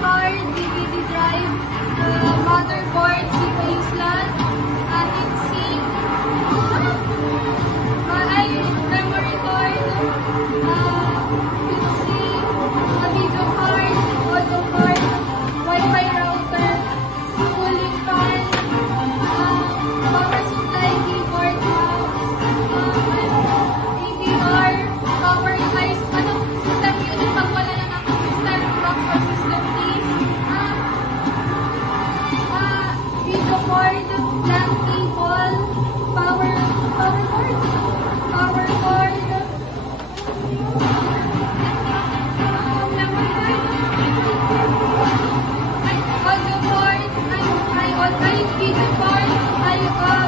card, DVD drive, motherboard, CPU slot, heatsink, ay memory card, heatsink, video card, audio card, Wi-Fi router, cooling fan, power supply, keyboard, AVR, power device, system unit, pag wala na ng system block or system case, video cord, LAN cable, power cord, memory card, audio cord, video card,